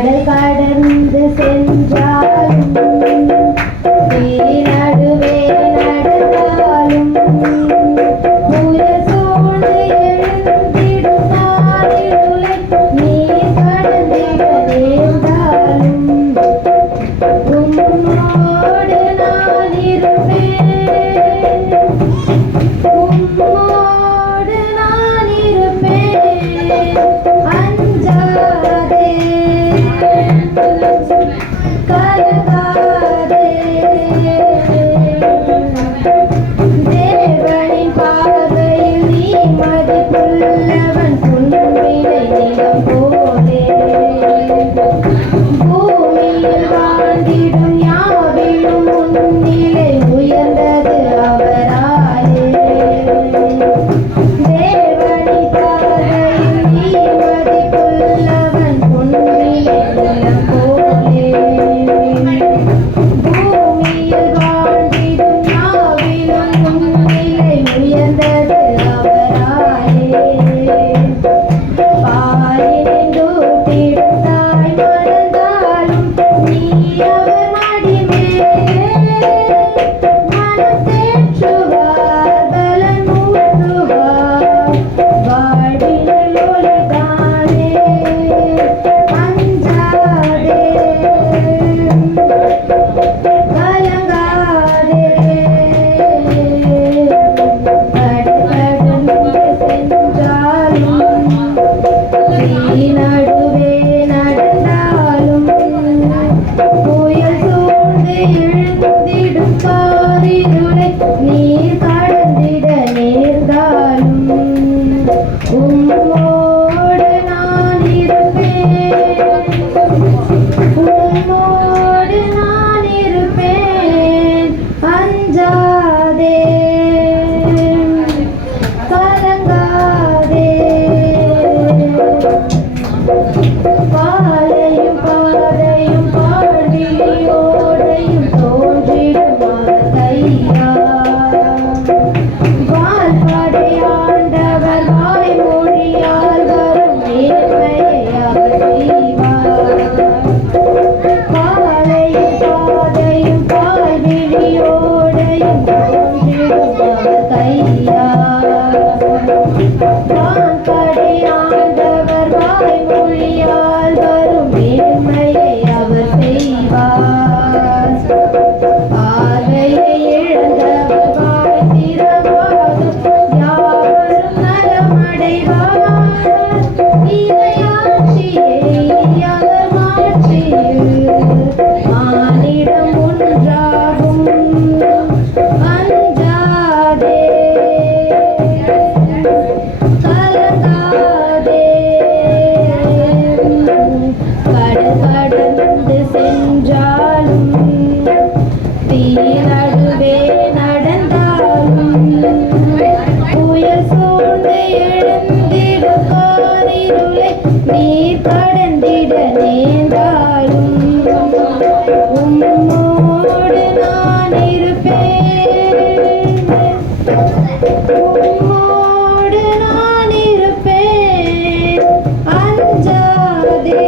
கடல் கடந்து சென்றாலும் நடுவே நடந்தாலும் நீ கடந்திட நேர்ந்தாலும் உம்மா true. more. நடந்திட நேர்ந்தாலும் உம்மோடு நான் இருப்பேன் உம்மோடு நான் இருப்பேன். அஞ்சாதே.